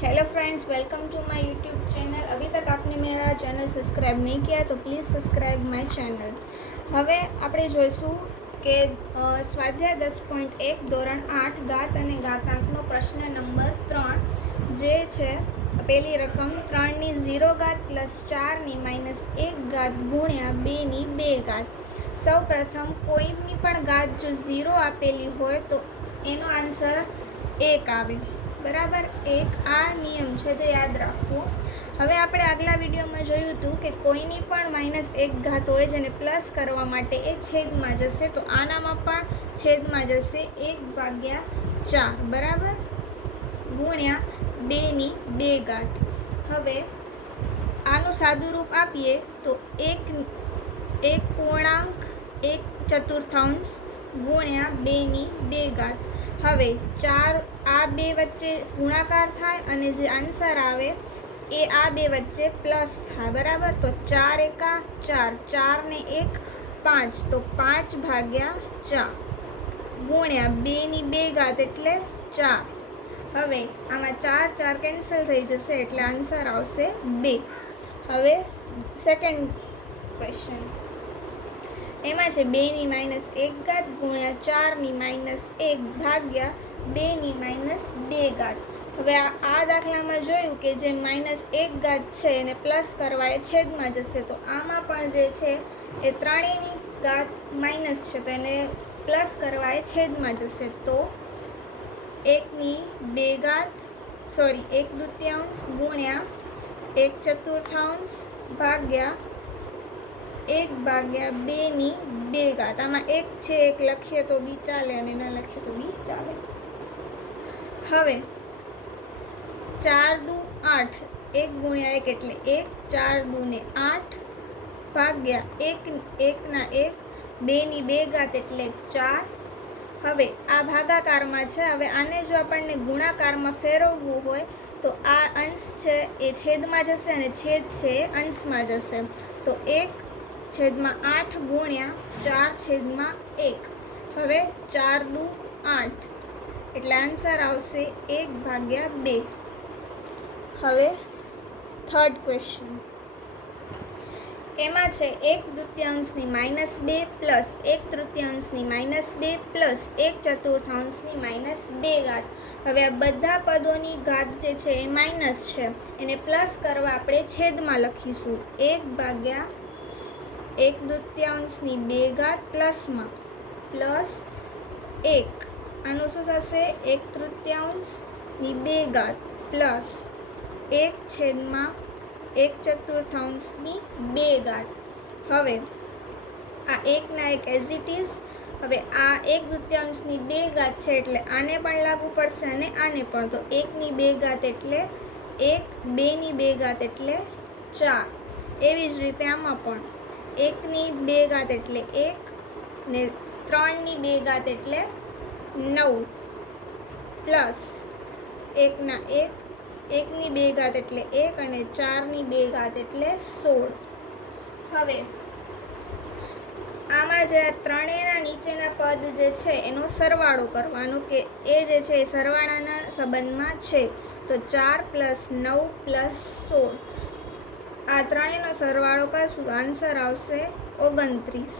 Hello friends, welcome to my YouTube channel. अभी तक आपने मेरा चैनल सब्सक्राइब नहीं किया तो प्लीज़ सब्सक्राइब माय चैनल। હવે આપણે જોઈશું કે સ્વાધ્યાય 10.1 ધોરણ 8 ઘાત અને ઘાતાંકનો પ્રશ્ન નંબર 3 જે છે પેલી રકમ 3ની 0 ઘાત પ્લસ 4ની -1 ઘાત ગુણ્યા 2ની 2 ઘાત। સૌ પ્રથમ કોઈની પણ ઘાત જો 0 આપેલી હોય તો એનો આન્સર 1 આવે, બરાબર। એક આ નિયમ છે જે યાદ રાખવો। હવે આપણે આગલા વિડીયોમાં જોયું હતું કે કોઈની પણ -1 ઘાત હોય જેને પ્લસ કરવા માટે એ છેદમાં જશે, તો આનામાં પણ છેદમાં જશે 1/4, બરાબર, ગુણ્યા 2ની 2 ઘાત। હવે આનું સાદું રૂપ આપીએ તો 1.1/4 ગુણ્યા 2ની 2 ઘાત। હવે 4 આ બે વચ્ચે ગુણાકાર થાય અને જે આન્સર આવે એ આ બે વચ્ચે પ્લસ થાય, બરાબર। તો 4 એકા 4, 4 ને 1 5, તો 5/4 ગુણ્યા 2ની 2 ઘાત એટલે 4। હવે આમાં 4 4 કેન્સલ થઈ જશે એટલે આન્સર આવશે 2। હવે સેકન્ડ ક્વેશ્ચન, એમાં છે 2ની -1 ઘાત ગુણ્યા 4ની -1 ભાગ્યા 2ની -2 ઘાત। હવે આ દાખલામાં જોયું કે જે -1 ઘાત છે એને પ્લસ કરવા એ છેદમાં જશે, તો આમાં પણ જે છે એ ત્રણેયની ઘાત માઇનસ છે તો એને પ્લસ કરવા એ છેદમાં જશે, તો 1/2 ગુણ્યા 1/4 ભાગ્યા 1/2ની 2 ઘાત। આમાં 1 છે, 1 લખીએ તો બી ચાલે અને ના લખીએ તો બી ચાલે। હવે 4 દુ 8, 1 ગુણ્યા 1 એટલે 1, 4 દુને 8 ભાગ્યા 1 ના 1, 2ની 2 ઘાત એટલે 4। હવે આ ભાગાકારમાં છે, હવે આને જો આપણને ગુણાકારમાં ફેરવવું હોય તો આ અંશ છે એ છેદમાં જશે અને છેદ છે એ અંશમાં જશે, તો 1/8 ગુણ્યા 4/1। હવે 4 દુ 8 એટલે આન્સર આવશે 1/2। હવે થર્ડ ક્વેશ્ચન, એમાં છે 1/2ની -2 પ્લસ 1/3ની -2 પ્લસ 1/4ની -2 ઘાત। હવે આ બધા પદોની ઘાત જે છે એ માઇનસ છે, એને પ્લસ કરવા આપણે છેદમાં લખીશું 1/1/2ની 2 ઘાત પ્લસમાં પ્લસ 1, આનું શું થશે 1/3ની 2 ઘાત પ્લસ 1/1/4ની 2 ઘાત। હવે આ 1 ના 1 એઝ ઇટ ઇઝ। હવે આ 1/2ની 2 ઘાત છે એટલે આને પણ લાગુ પડશે અને આને પણ, તો 1ની 2 ઘાત એટલે 1, 2ની 2 ઘાત એટલે 4। એવી જ રીતે આમાં પણ 1ની 2 ઘાત એટલે 1 ને 3ની 2 ઘાત એટલે 9 પ્લસ 1 ના 1, 1ની 2 ઘાત એટલે 1 અને 4ની 2 ઘાત એટલે 16। હવે આમાં જે ત્રણેયના નીચેના પદ જે છે એનો સરવાળો કરવાનો કે એ જે છે એ સરવાળાના સંબંધમાં છે, તો 4 + 9 + 16 આ ત્રણેયનો સરવાળો કરશું તો આન્સર આવશે 29।